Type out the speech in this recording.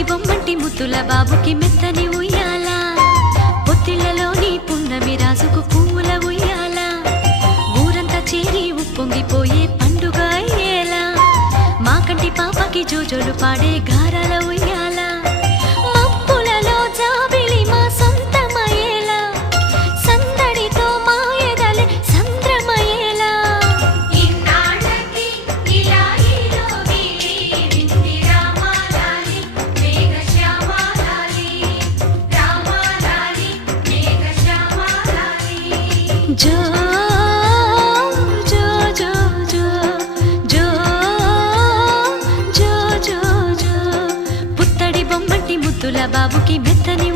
పుత్తడి బొమ్మంటి ముద్దుల బాబుకి మెత్తని ఉయ్యాల పొత్తిళ్లలోని పున్నమి రాజుకు పువ్వుల ఉయ్యాల ఊరంతా చేరి ఉప్పొంగిపోయే పండుగ అయ్యేలా మా కంటి పాపకి జోజోలు పాడే గారాల ఉయ్యాల మబ్బులలో జాబిలి మా సొంతమయ్యేలా సందడితో మా ఎదలే సంద్రమయ్యేలా ఇన్నాళ్ళకి ఇలా ఈలోని వింది రామాలాలి మేఘశ్యామాలాలి రామాలాలి మేఘశ్యామాలాలి జో జో జో జో జో జో జో జో పుత్తడి బొమ్మంటి ముద్దుల బాబుకి మెత్తని